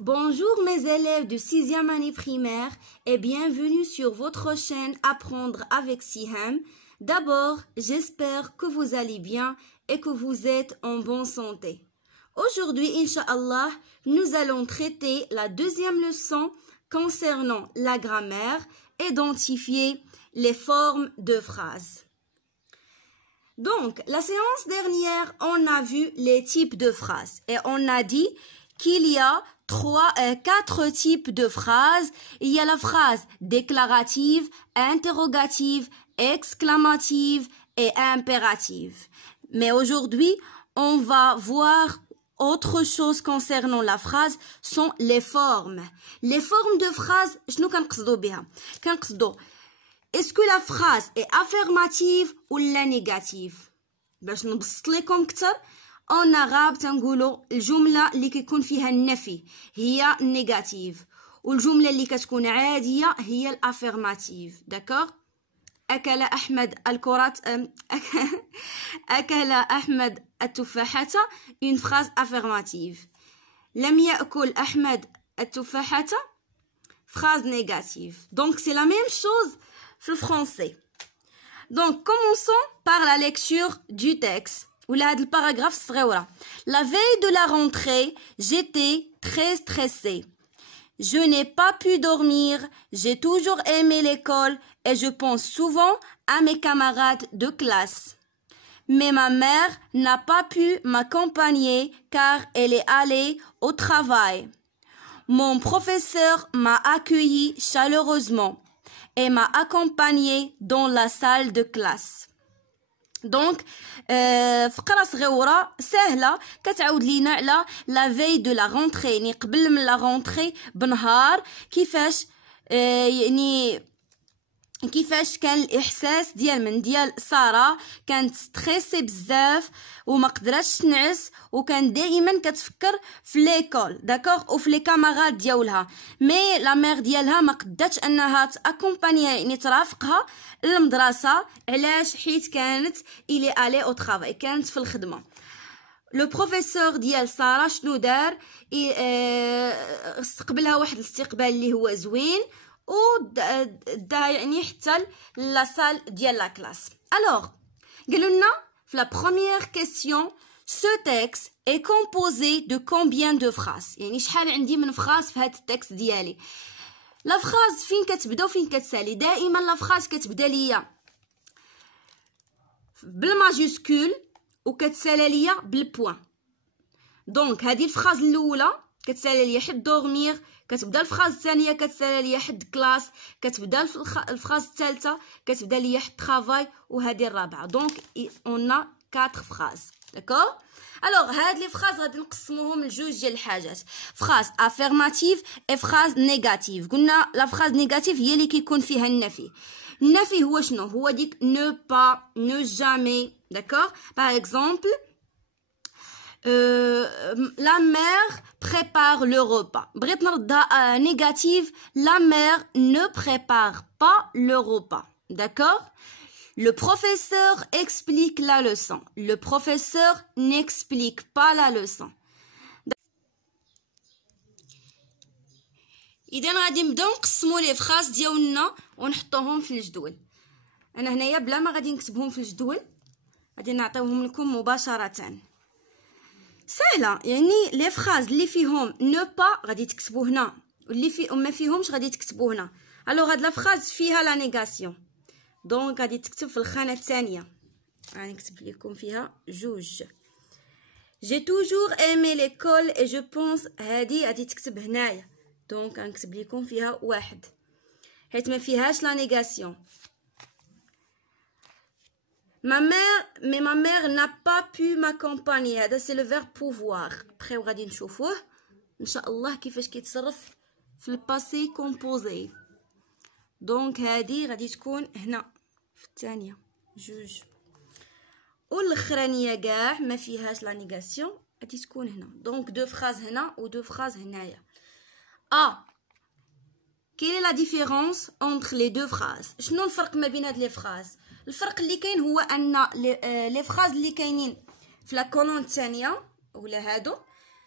Bonjour mes élèves de 6e année primaire et bienvenue sur votre chaîne Apprendre avec Siham. D'abord, j'espère que vous allez bien et que vous êtes en bonne santé. Aujourd'hui, Inch'Allah, nous allons traiter la deuxième leçon concernant la grammaire, identifier les formes de phrases. Donc, la séance dernière, on a vu les types de phrases et on a dit qu'il y a quatre types de phrases. Il y a la phrase déclarative, interrogative, exclamative et impérative. Mais aujourd'hui, on va voir autre chose concernant la phrase, sont les formes. Les formes de phrases, شنو كنقصدو بها؟ كنقصدو est-ce que la phrase est affirmative ou la négative؟ باش نبسط لكم كتر en arabe تنقولوا الجملة اللي كيكون فيها النفي هي نيجاتيف والجملة اللي كتكون عادية هي الافيرماتيف. داكوغ؟ أكل أحمد الكرة أكل أحمد التفاحة une phrase affirmative. لم يأكل أحمد التفاحة phrase négative. Donc c'est la même chose في الفرنسي. Donc commençons par la lecture du texte. ولا هاد الباراغراف الصغيرة. La veille de la rentrée, j'étais très stressée. Je n'ai pas pu dormir, j'ai toujours aimé l'école et je pense souvent à mes camarades de classe. Mais ma mère n'a pas pu m'accompagner car elle est allée au travail. Mon professeur m'a accueilli chaleureusement et m'a accompagné dans la salle de classe. دونك فقره صغيره سهله كتعاود لينا على لا في دو لا رونتري يعني قبل من لا رونتري بنهار كيفاش كيفاش كان الاحساس ديال ساره كانت ستريسي بزاف وما قدراتش تنعس وكان دائما كتفكر في ليكول داكوغ وفي لي كامارات ديالها مي لا مير ديالها ما قداتش انها تاكومبانيها يعني ترافقها للمدرسه. علاش؟ حيت كانت الي الي او طرافاي كانت في الخدمه. لو بروفيسور ديال ساره شنو دار؟ استقبلها واحد الاستقبال اللي هو زوين ودا يعني حتى لا سال ديال لا كلاس. الوغ قالوا لنا في لا بروميير كيسيون ce texte est composé de combien de phrases؟ يعني شحال عندي من فراس في هاد التكست ديالي. لا فراز فين كتبدا وفين كتسالي؟ دائما لا فراز كتبدا ليا بالماجيسكول وكتسالى ليا بالبوان. دونك هذه الفراز الاولى كتسالى ليا حد دورمير، كتبدا الفراز الثانيه كتسالى ليا حد كلاس، كتبدا الفراز الثالثه كتبدا ليا حد طرافاي، وهذه الرابعه. دونك اون ا 4 فراز. داكوغ؟ الوغ هاد لي فراز غادي نقسموهم لجوج ديال الحاجات، فراز افيرماتيف اي فراز نيجاتيف. قلنا لا فراز نيجاتيف هي اللي كيكون فيها النفي. النفي هو شنو؟ هو ديك نو با، نو جامي. داكوغ؟ باغ اكزومبل la mère prépare le repas. بغيت نردها négative. La mère ne prépare pas le repas. D'accord? Le professeur explique la leçon. Le professeur n'explique pas la leçon. إذا غادي نبداو نقسموا لي فراس ديالنا ونحطوهم في الجدول. أنا هنايا بلا ما غادي نكتبهم في الجدول غادي نعطيوهم لكم مباشرة. سهله يعني لي فراز اللي فيهم نو با غادي تكتبوا هنا واللي ما فيهمش غادي تكتبوا هنا. الوغ هاد لا فراز فيها لا نيغاسيون دونك غادي تكتب في الخانه الثانيه. غادي نكتب لكم فيها جوج. جي توجور ايمي ليكول اي جو بونس هادي غادي تكتب هنايا دونك غنكتب لكم فيها واحد حيت ما فيهاش لا نيغاسيون. Mais ma mère n'a pas pu m'accompagner. هذا c'est le verbe pouvoir. Après غادي نشوفوه ان شاء الله كيفاش كيتصرف في الباسي كومبوزي. دونك هذه غادي تكون هنا في الثانيه جوج والاخرانيه كاع ما فيهاش لا نيغاسيون غادي تكون هنا. دونك دو فراز هنا ودو فراز هنايا. Quelle est la différence entre les deux phrases؟ شنو الفرق ما بين هاد لي فراز؟ الفرق اللي كاين هو ان لي فراز اللي كاينين في لا كولون الثانيه ولا هادو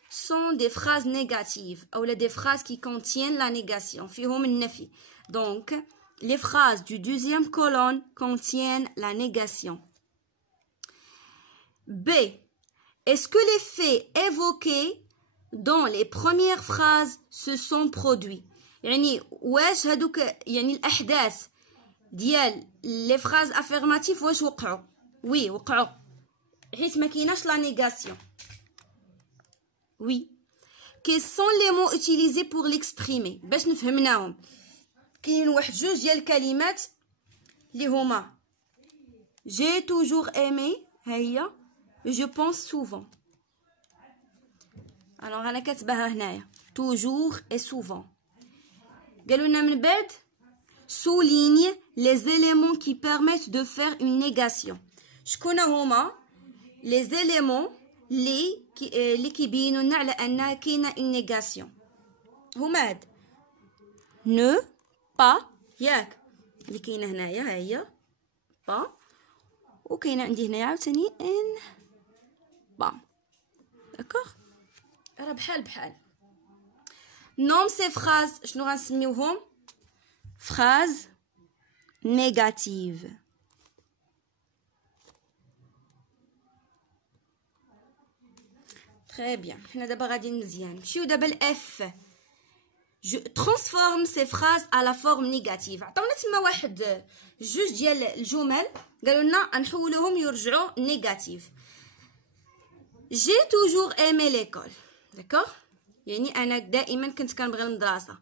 sont des phrases négatives ou des phrases qui contiennent la négation. فيهم النفي. Donc, les phrases du deuxième colonne contiennent la négation. B. Est-ce que les faits évoqués dans les premières phrases se sont produits؟ يعني واش هادوك يعني الأحداث ديال les phrases affirmatives واش وقعوا؟ oui وقعوا حيت ما كايناش la négation. Oui. Quels sont les mots utilisés pour l'exprimer؟ باش نفهمناهم كاين واحد جوج ديال الكلمات اللي هما j'ai toujours aimé ها هي je pense souvent. alors انا كاتباها هنايا toujours et souvent. قالوا لنا من بعد souligne les éléments qui permettent de faire une négation. شكون هما les éléments اللي كيبينوا لنا على ان كاينه une négation؟ هما هاد ne pas ياك اللي كاينه هنايا ها هي pas وكاينه عندي هنايا عاوتاني ان با. داكوغ راه بحال نوم سي فراز شنو غنسميوهم؟ فراز نيجاتيف. Très bien. حنا دابا غاديين مزيان نمشيو دابا لاف. Je transforme ces phrases à la forme négative. عطاونا تما واحد جوج ديال الجمل قالوا لنا نحولوهم يرجعوا نيجاتيف. J'ai toujours aimé l'école. d'accord يعني انا دائما كنت كنبغي المدرسه.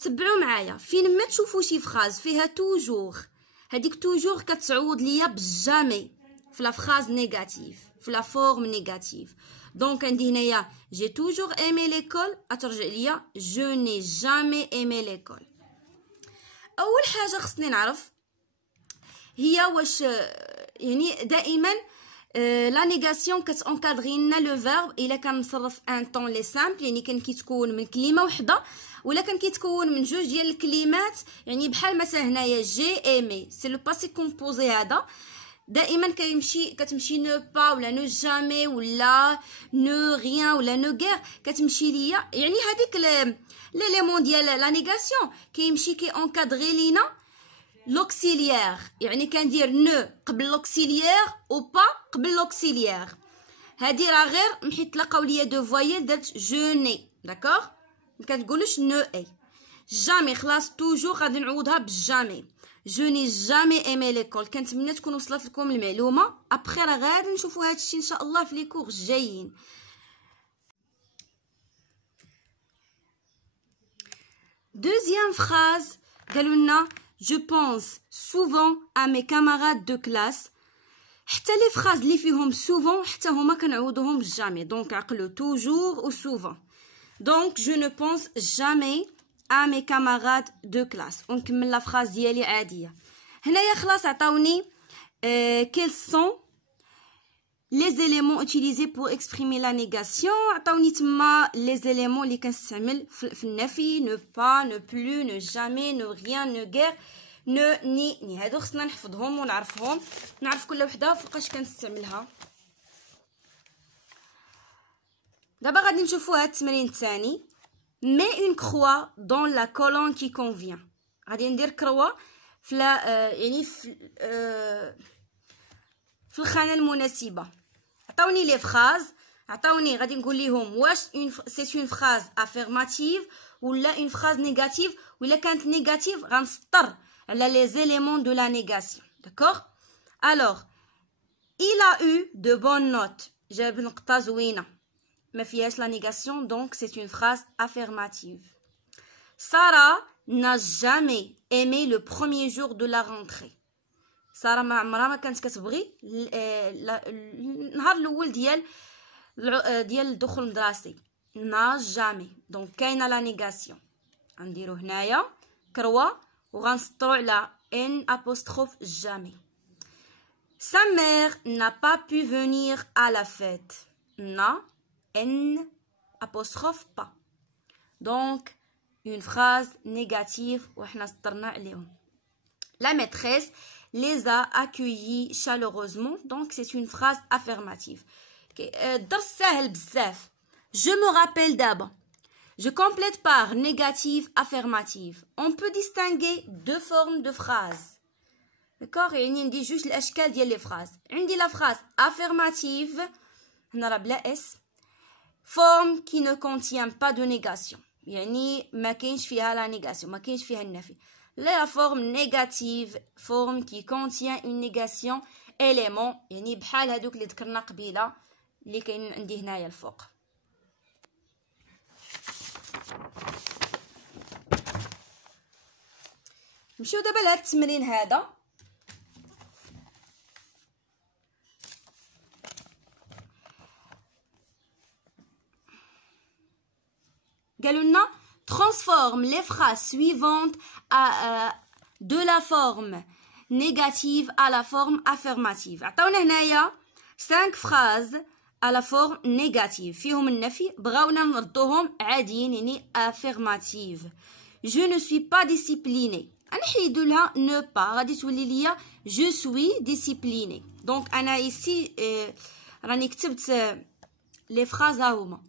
تبعوا معايا فين ما تشوفوا شي فراز فيها توجور هذيك توجور كتعوض ليا بجامي في لا فراز نيجاتيف في لا فورم نيجاتيف. دونك عندي هنايا j'ai toujours aimé l'école اترجع ليا je n'ai jamais aimé l'école. اول حاجه خصني نعرف هي واش يعني دائما لا نيغاسيون كتانكادري لنا لو فيرب الا كان مصرف ان طون لي سامبل يعني كان كيتكون من كلمه وحده ولا كان كيتكون من جوج ديال الكلمات يعني بحال مثلا هنايا جي ايمي سي لو باسي كومبوزي هذا دائما كتمشي نو با ولا نو جامي ولا نو ريان ولا نو غير كتمشي ليا يعني هذيك ليليمون ديال لا نيغاسيون كيمشي كي انكادري لينا لوكسيليير يعني كندير نو قبل لوكسيليير و با قبل لوكسيليير. هادي راه غير محيت تلاقاو ليا دو فوايل درت جو ني. داكوغ ما كتقولوش نو اي جامي خلاص توجور غادي نعوضها بجامي. جو ني جامي ايمي ليكول. كنتمنى تكون وصلت لكم المعلومه. ابخي راه غادي نشوفوا هادشي ان شاء الله في لي كور جايين. دوزيام فراز قالوا لنا je pense souvent à mes camarades de classe. حتى لي فراز اللي فيهم souvent حتى هما كنعوضوهم بالجامي. دونك عقلوا toujours و souvent. donc je ne pense jamais à mes camarades de classe. ونكمل لا فراز ديالي عاديه. هنايا خلاص عطاوني quels sont les éléments utilisés pour exprimer la négation. عطاوني تما les éléments اللي كنستعمل في النفي ne pas ne plus ne jamais ne rien ne guère ne ni هادو خصنا نحفظهم ونعرفهم نعرف كل وحده فوقاش كنستعملها. دابا غادي نشوفوا هاد التمرين الثاني. mets une croix dans la colonne qui convient. غادي ندير كروه في يعني في الخانه المناسبه. عطاوني لي فراز عطاوني غادي نقول لهم واش سي اون فراز افيرماتيف ولا اون فراز نيجاتيف ولا كانت نيجاتيف غنسطر على لي زيليمون دو لا نيغاسيون. داكوغ الوغ il a eu de bonnes notes. جاب نقطه زوينه ما فيهاش لا نيغاسيون دونك سي اون فراز افيرماتيف. Sarah n'a jamais aimé le premier jour de la rentrée. ساره ما عمرها ما كانت كتبغي النهار الاول ديال الدخول المدرسي. نا جامي دونك كاينه لا نيغاسيون غنديرو هنايا كروه وغنسطرو على ان apostrophe jamais. Sa mère n'a pas pu venir à la fête. Na n apostrophe pas. donc une phrase négative وحنا سطرنا عليهم. La maîtresse les a accueillis chaleureusement. donc c'est une phrase affirmative. الدرس ساهل بزاف Je me rappelle d'abord. Je complète par négative, affirmative. On peut distinguer deux formes de phrases. D'accord? يعني ندي جوج الأشكال ديال لي phrases. عندي la phrase affirmative. هنا راه بلا اس. Forme qui ne contient pas de négation. يعني ما كاينش فيها la négation. ما كاينش فيها النفي. La forme négative. Forme qui contient une négation. Élément. يعني بحال هادوك اللي ذكرنا قبيلة. اللي كاين عندي هنايا الفوق. نمشيو دابا لهاد التمرين هذا. قالوا لنا transforme les phrases suivantes de la forme négative à la forme affirmative. عطاونا هنايا 5 phrases à la forme négative فيهم النفي بغاونا نردوهم عاديين يعني affirmative. Je ne suis pas discipliné. نحيدو لها ne pas غادي تولي ليا je suis discipliné. دونك انا ici راني كتبت les phrases هما.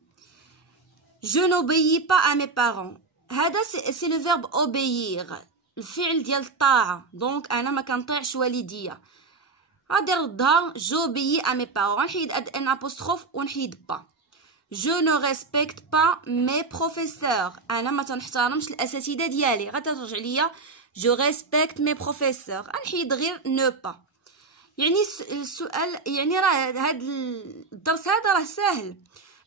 Je n'obéis pas à mes parents. هذا c'est le verbe obéir. الفعل ديال الطاعة. دونك أنا ما كنطيعش والديا. غادي نردها j'obéis à mes parents. نحيد ان apostrophe ونحيد با. Je ne respecte pas mes professeurs. أنا ما تنحترمش الأساتذة ديالي. غادي ترجع ليا je respecte mes professeurs. نحيد غير ne pas. يعني السؤال يعني راه هاد الدرس هذا راه ساهل.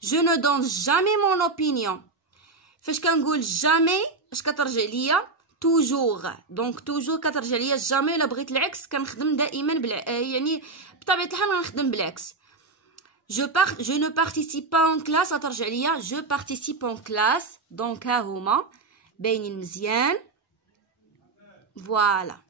Je ne donne jamais mon opinion. فاش كنقول jamais اش كترجع ليا toujours. دونك toujours كترجع ليا jamais. الا بغيت العكس كنخدم دائما يعني بطبيعه الحال غنخدم بالعكس. je ne participe pas en classe غترجع ليا je participe en classe. دونك ها هما باينين مزيان. فوالا.